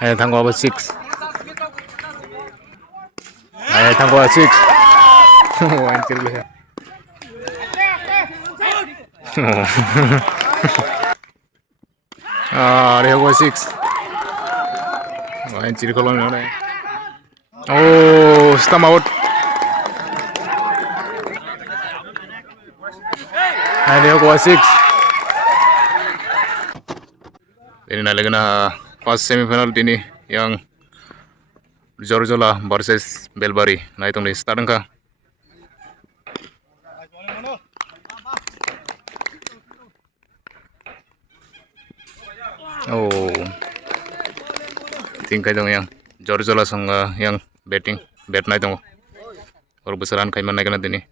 tanggo apa six. Tanggo six. Anjir lu ya. Dia gua six. Anjir kalau mana? Oh, stam out. Dia gua six. Ini lagi na first semifinal ini yang Jorjola versus Belbari. Nah itu nih start ka. Oh, tingkai dong yang Jorjola sangga yang batting bat na itu. Or besaran kay man na kana ini.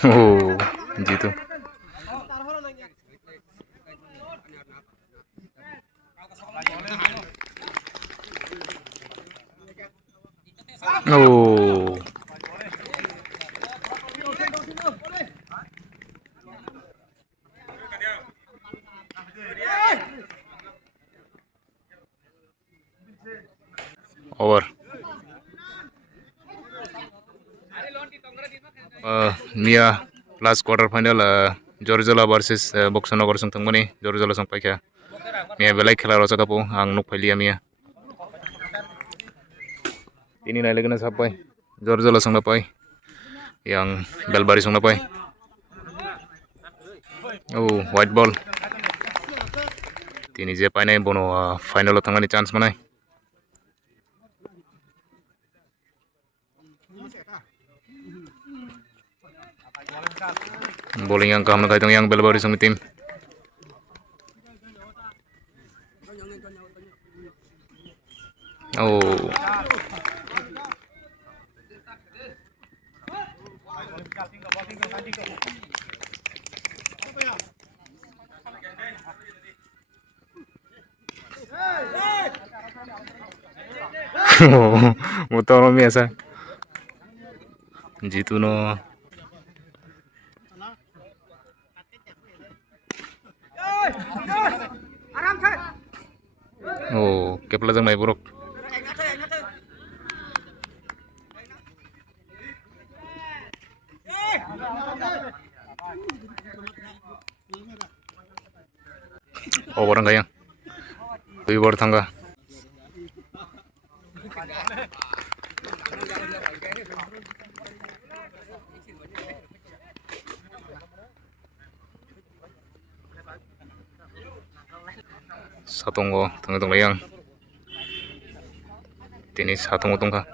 Oh, gitu. Oh. Over. Mia last quarter final Jorjola versus Boxanagar sang tangmani Jorjola sang paikha Mia belai khela rosa kapu ang nuk phaili Mia ini nai legana sapai Jorjola sang napai yang Belbari sang napai. Oh, white ball tini je pai nai bono final lo tangani chance manai. Bowling yang kam nakai tong yang Belbari sang tim. Oh. Motor biasa. Jitu no. Oh, kepala jang nai buruk. Oh, orang kaya. Tuh baru tangga. Satunggo tangga tong layang. Tini satunggo tongka.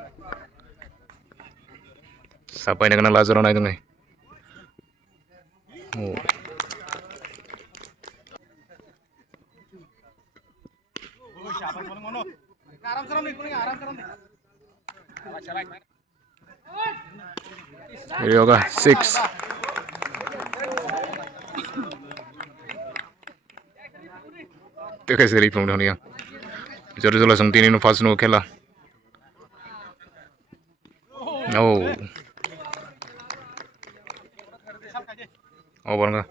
Siapa ini kena laser na itu nih? Oh. Yoga 6. Teka seri pung dhoni yang. Jorjola sang tini no fast no khela. Oh. Over nga.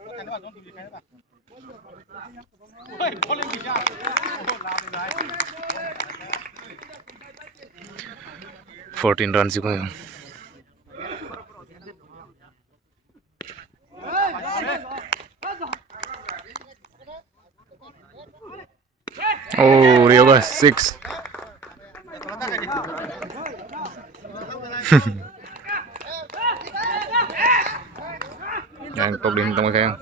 Fourteen runs ko yun. Oh, Ryoga 6. Yang problem teman saya.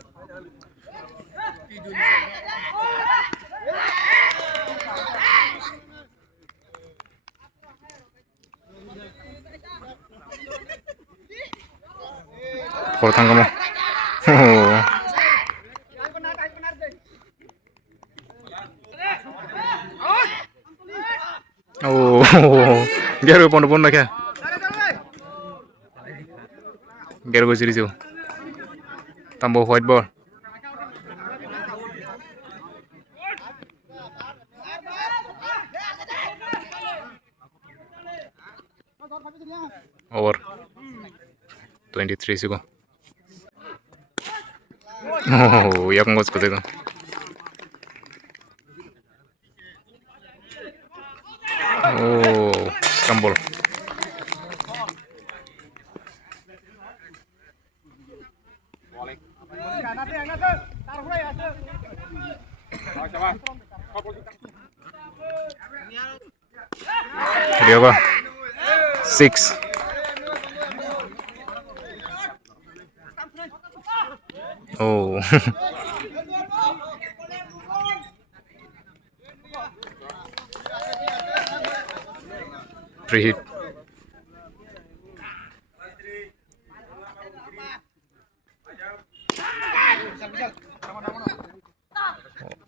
Portang kamu. Oh, biar pon nak ya. Biar gue sini tambah white ball. Over. 23 sigo. Oh, yak ngos ko tego. Oh, scramble. Dia apa? 6. Oh. Free hit.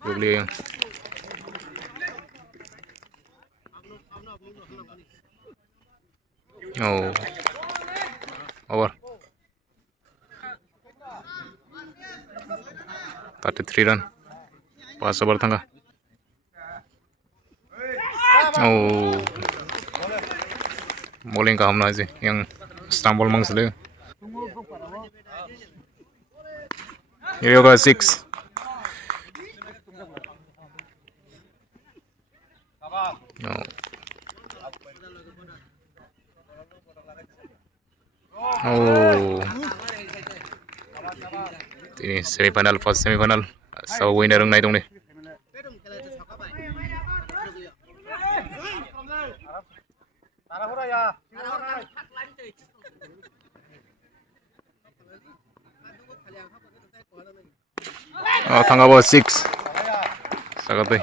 Beli yang. Oh. Over. 33 run. Pass over tangga. Oh. Bowling ka hamna aja yang Istanbul mangsale. Here you go 6. No. Oh. Ini semifinal, first semifinal. So winner ng naitong ni. Oh, tangga ba 6. Sagatay.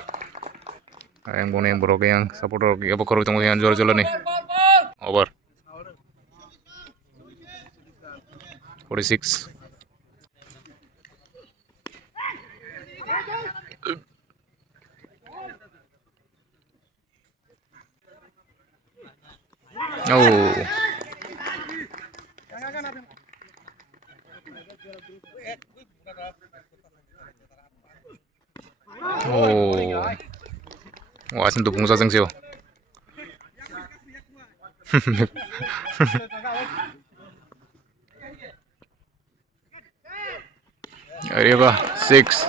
Ayang bone yang borok yang supporter apa koru tunggu yang jor-jor ni. Over. 46. Oh. Oh. Wah, sentuh pengusaha sengsiu. Area ba 6.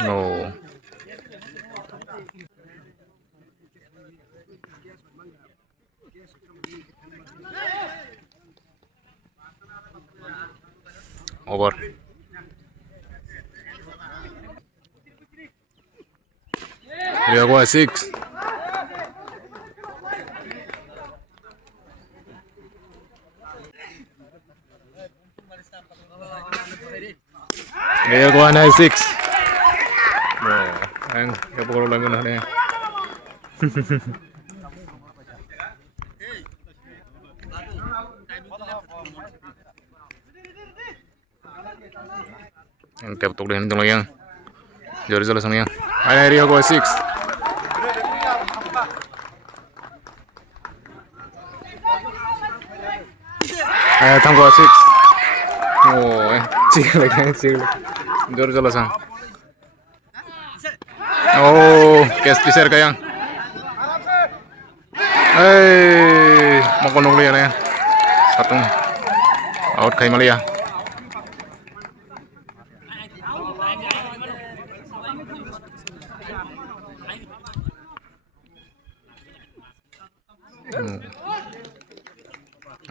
No. Over. Area ba 6. Area ba 6. Ang kapag lang na niya. Ang teptok din dong yang. Jor-jor sang yang. Area go 6. Tanggo 6. Oh, cik. Jor-jor sang. Oh, cash piser kayang. Makonong liya na yan. Satong out kay Malia.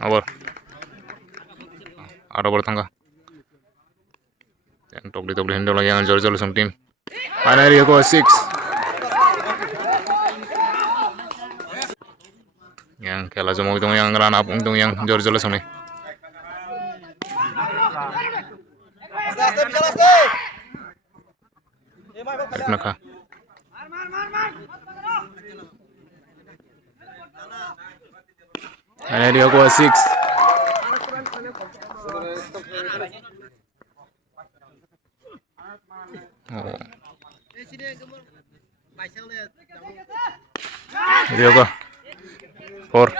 Over. Ada bertangga. Yang top di handle lagi yang jor-jor sang tim. Final area go 6. Yang kela jomong itong yang run up itong yang jor-jor sang ni. Naka. Final area go 6. Oh. Area go 4.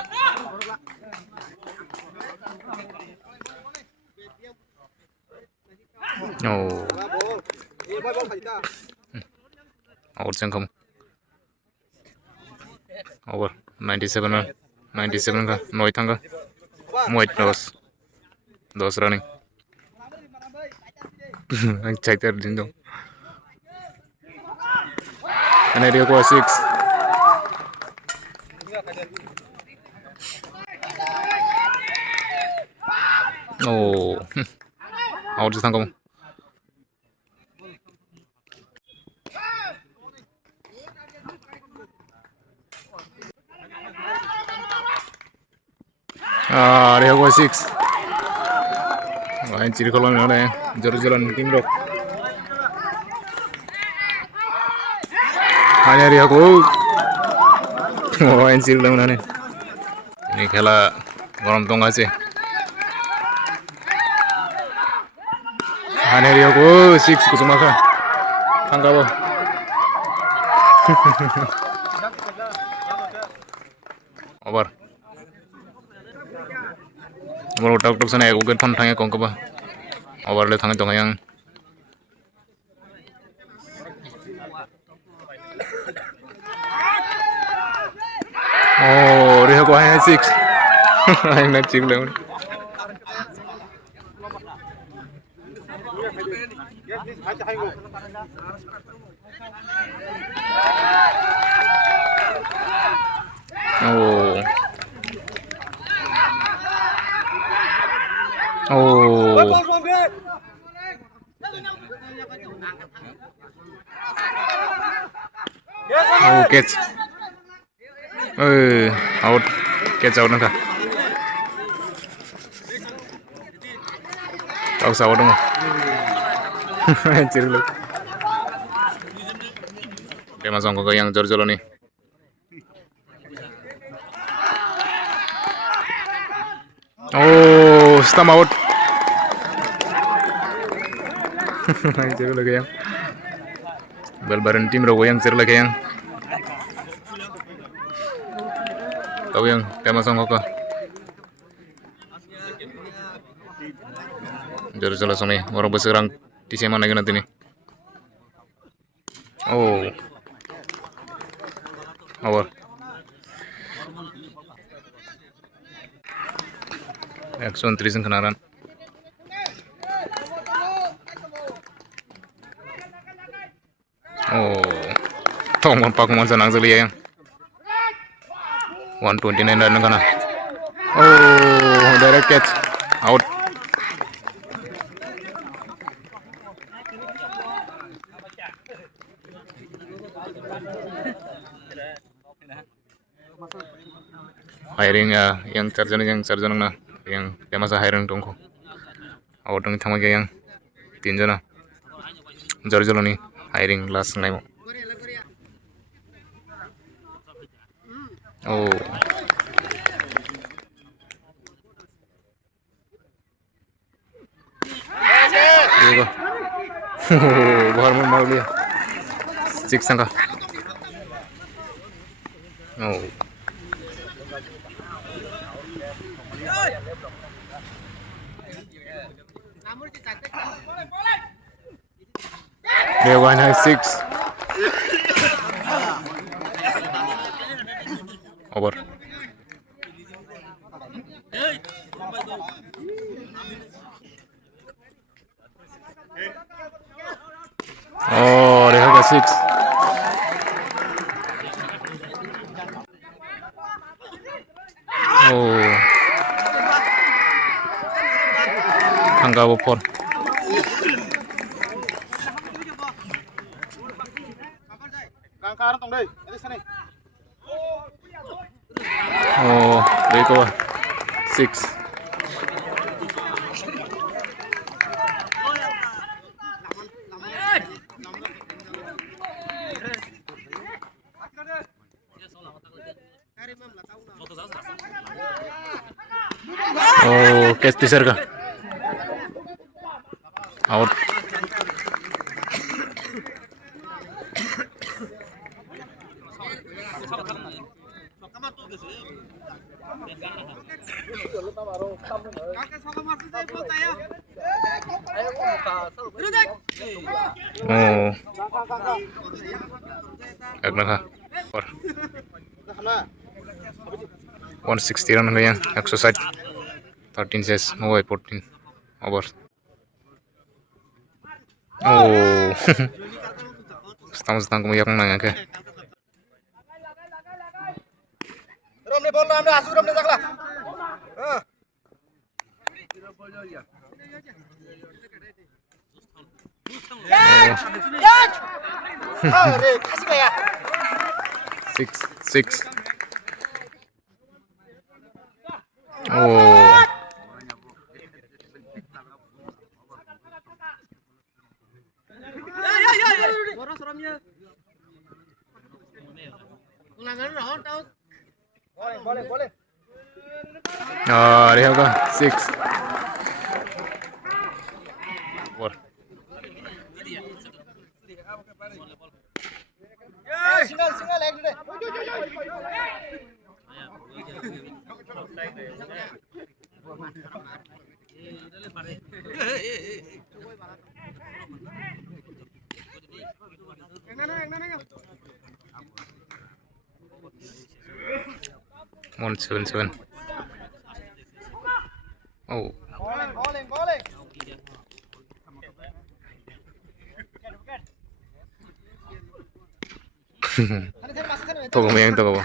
Oh. Out sang kamu. over 97 run 97 ka noi thanga moit dos running ang check ter din dong and area ko 6 oh out sa thanga area ko 6 Ayan, ciri kolong na yan. Jalan-jalan tim rock. Hanya ria ko. Oh, ayan ciri lang na yan. Ini khela gorom tong আছে. Hanya ria ko 6 kusuma ka. Tangkabo. Over. Moro tok tok sana ugen pan thang kong ba over le thang tong yang oh reha ko hai 6 ai na chik le oh oh oh catch out catch out naka out out dong ciri lu kayak masang kok yang jor-jor nih oh stam out ciri lagi yang bal-baran tim rogo yang ciri lagi yang tahu yang tema song kok jor-jor sini orang berserang di mana lagi nanti nih oh over action 3 kenaran oh tong pak man sanang seli yang 129 run kana oh direct catch out hiring yang sarjana na yang masa hiring tongko out ng thama yang 3 jana jor-jor ni hiring last ngai mo oh देखो बाहर में मार लिया 6 का oh they won 6 over oh they have a 6 oh angka bopor oh they go 6 oh catch teaser ka out oh agna ka 160 run kaya 160 13 says no by 14 over. Oh estamos tan como ya con nang ke Rom ni bol ram ni asu rom ni takla. Aduh, kasih kayak. 6 oh Boros romnya. Ulangan round out. Boleh. dia hoga 6 over. Single leg deh. One 7 oh Boleh. togo mo yang togo mo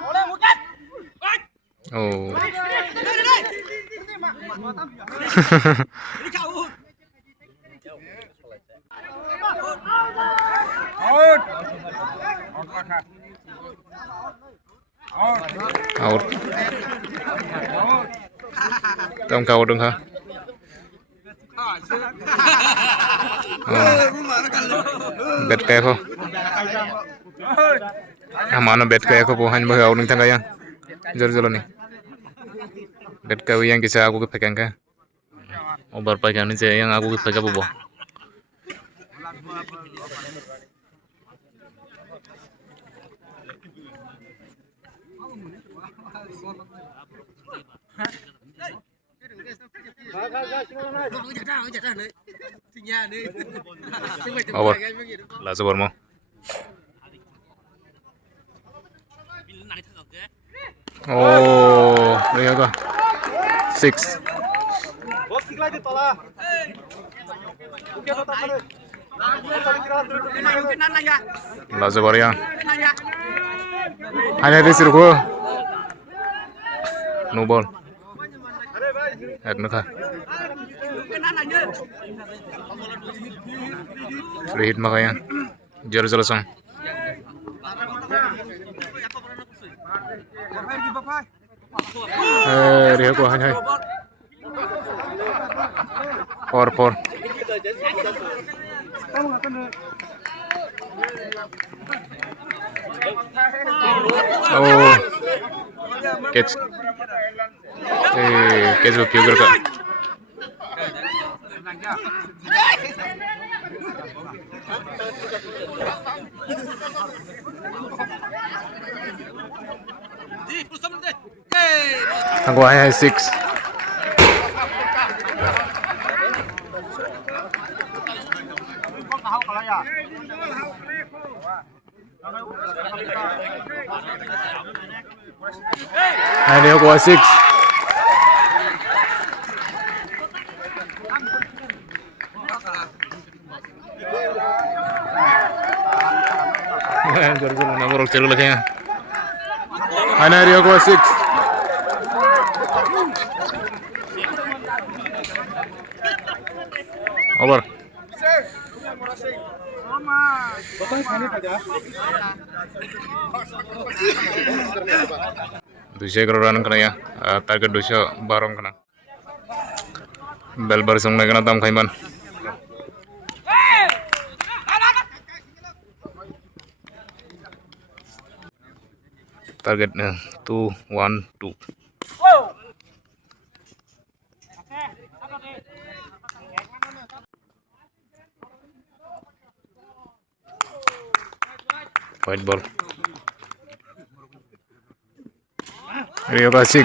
Boleh mukat. oh out tông cầu đừng hả bet kayak ko mana bet kayak ko po hanya bahaw ng tangga yang jalo nih bet kayak yang kisah aku kepegang ka obar pakai nih saya yang aku kepegang bobo over last over mo oh lihat ka 6 last over ya hanya disuruh ko no ball Agna free hit makanya jaro song dia ko hai 4 oh catch catch वो क्यों करता Aku hanya 6 Ini aku 6 Jor-joran nomor celu lagi ya. Ana Rio ko 6. Over. Dusya keroran kena ya. Target dusya barong kena. Bel barisong na kena tam kaiman. Targetnya 2 1 2. White ball. Rio ka 6.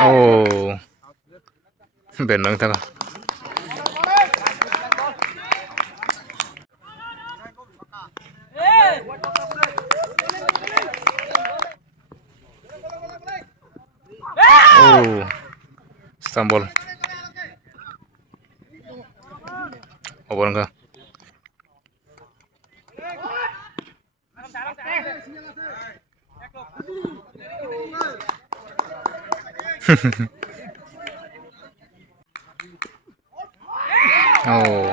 Oh. Benang taka. Oh, Istanbul. Over enggak? Oh.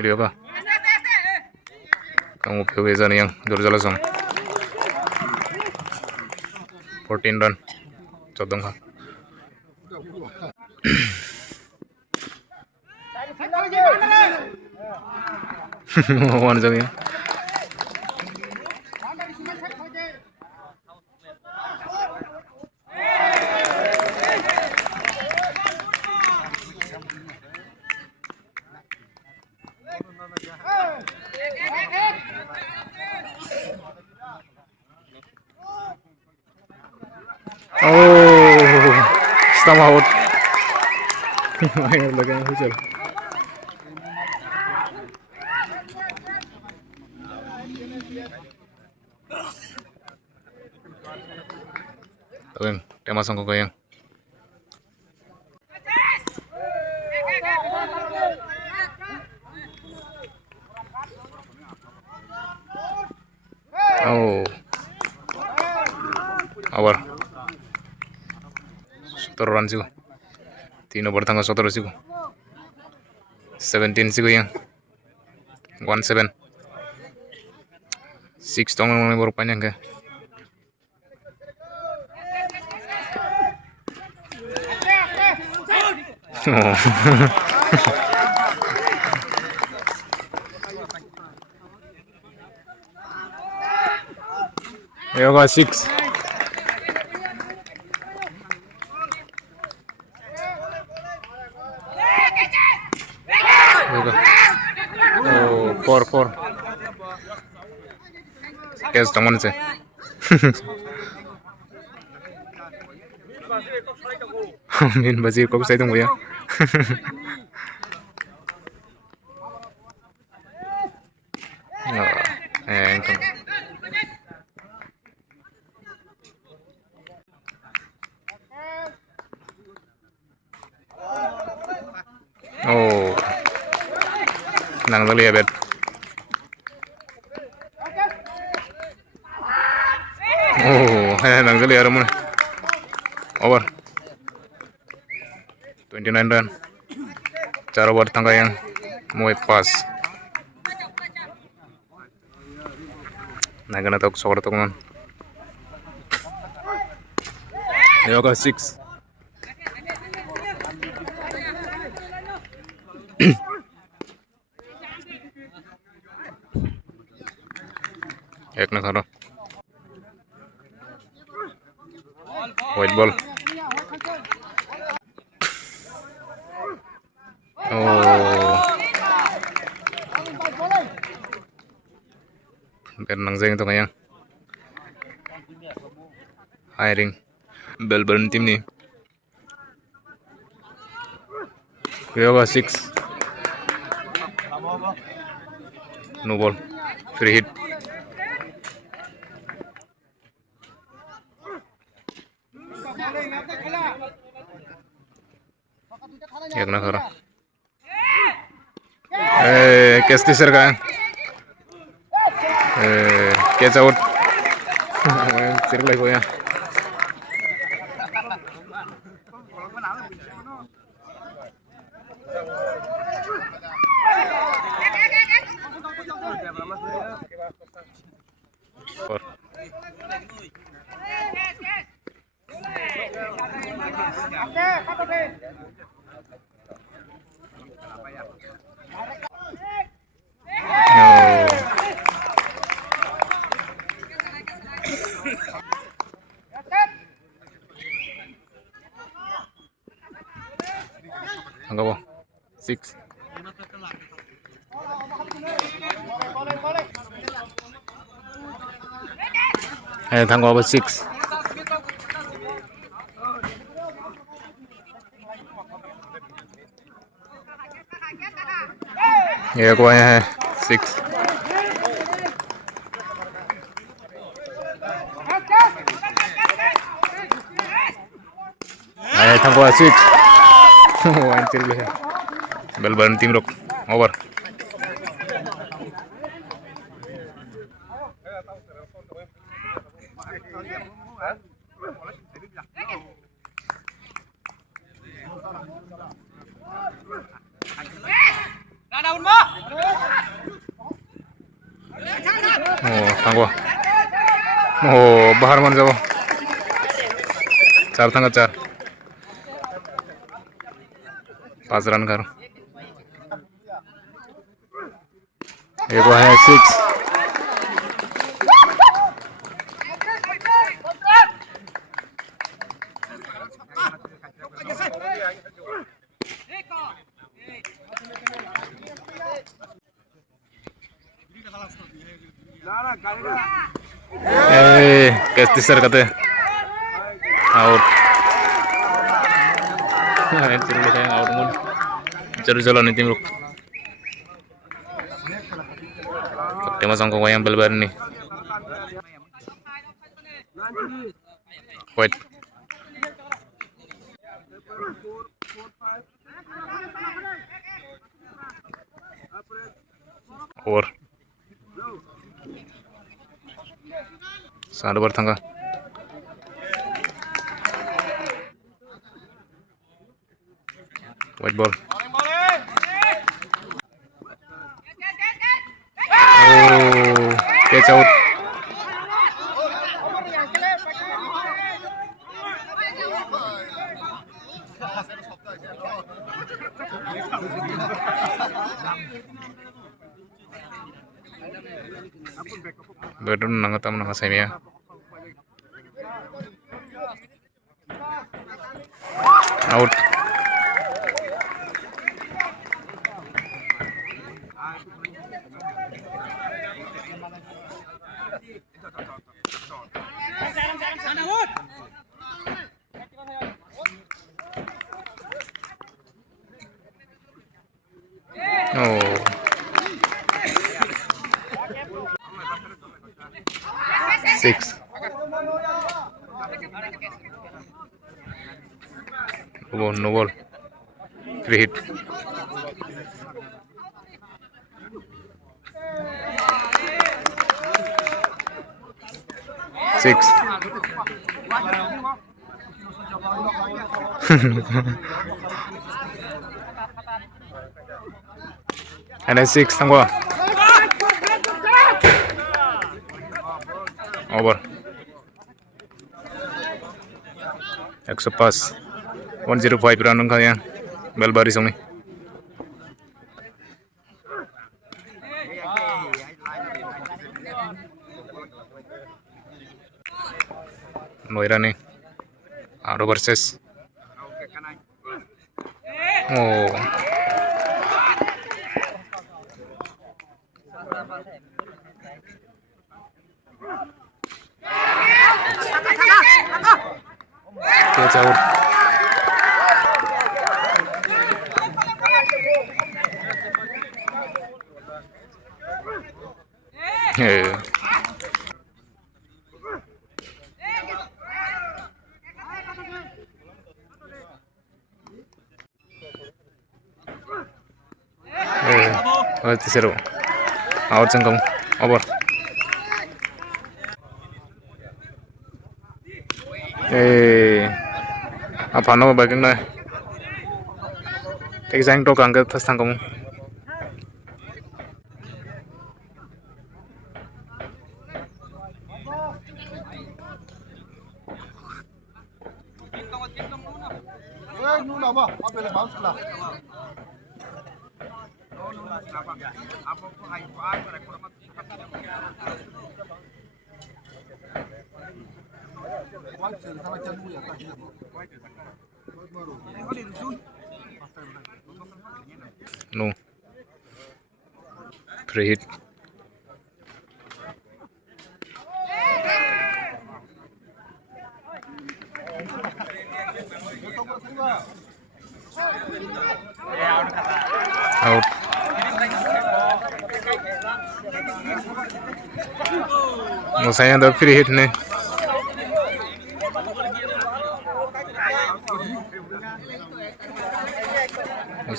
Video apa? Kamu PWZ nih yang Dorjalasom 14 run 14 ka Wan jang ya. Oh, stam out. Lagi yang hujan. Taweng, tema sangko kayang. Oh, awar. 17 run sigo. 3 over tangga 17 sigo. 17 sigo yang. 17. 6 tong baru panjang ka. Oh. Yoga 6. Yoga. Oh, 4. Yes, teman sih. Min bazir kok saya tunggu ya. Oh, nang tali ya bet. Oh, nang tali ya rumah. Over. 29 run. Cara buat tangga yang mau pas. Nah, kena tahu sokor teman. Yoga 6. Ek na karo. White ball. Oh. Bernang zeng itu kayang. Hiring. Melbourne tim nih. Yoga 6. No ball. Free hit. Ek na karo. Catch teaser kan? Catch out. Sirip lagi ya. Angkawo 6. Angkawo 6. ये को आया है 6. आया Angkawo 6. Anjir gue. Bal-balan tim Rock over. Angkawo. Bahar man jabo. 4 tangga 4. 5 run कर एक वो है 6. कैसे तीसर कते आउट आउट mun जरूर चलो nih tim Rook. Tema sangko yang bal-balan nih. White. Over. Saat bertangga. White ball. Oh, catch out. Bedun nangatam nangasanya. Out. Oh. 6. No ball. Free hit. 6. And then 6 Angkawo. Over. 105. 105 run kaya bal baris ini. Noira nih. Out versus. Oh. Catch out. Yeah. Terseru. Out sangkam. Over. Apa nama bagian na? Exang to kangkat tas sangkam. No. Free hit. Out. Saya ada free hit nih.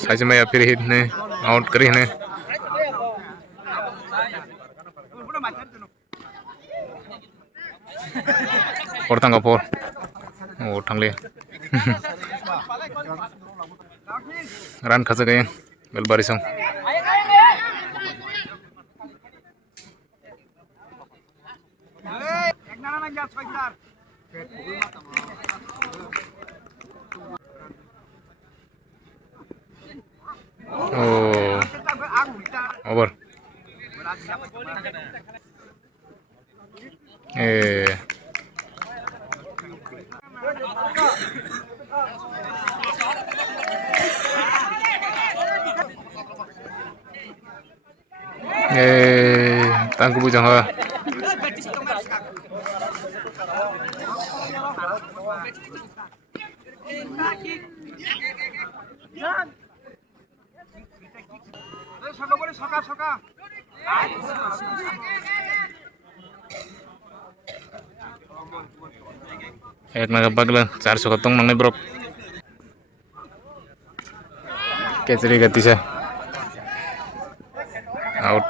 Saya में free hit nih, out करी nih. Por tangga por. Oh tangli. Run खा सके bell बारिशों. Oh, over. Tangku bujang ha. Ek naga bagla 400 katong nang bro. Keceri gati sa. Out.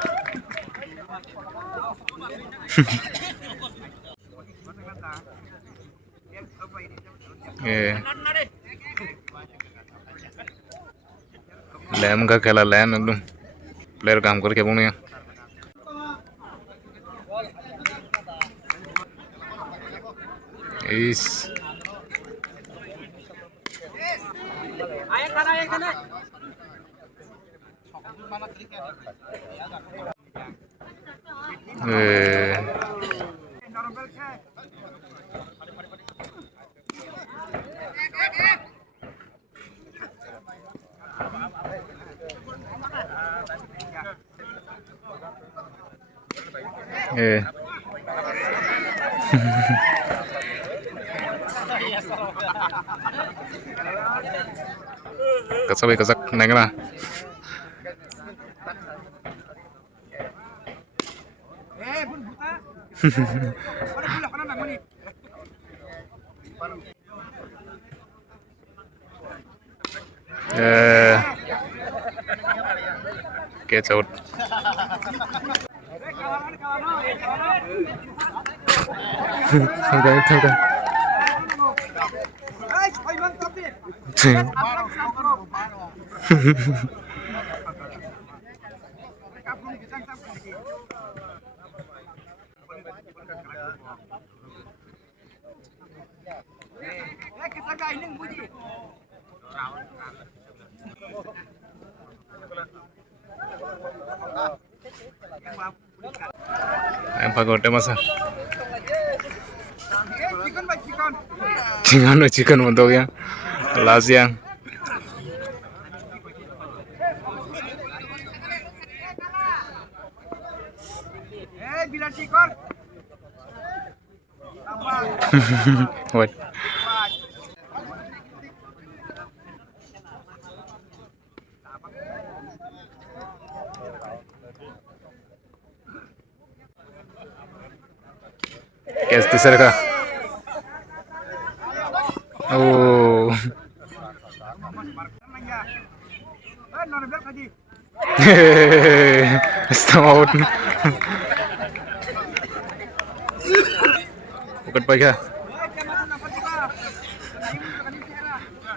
लैम का खेला lamb एकदम player काम करके बोने इस Kasabay kasak naik lah. Catch out. Tangga. Em pagote masa. Chicken untuk yang last yang. What? Yes, tisar ka. Oh. Stop out. Bukan pagi.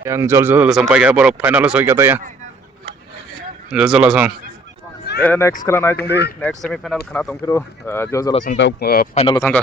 Yang jol sampai ke baru final soal kita ya. Jol langsung. Next kala naik tunggu. Next semi final kena tunggu. Jol langsung tahu final tangga.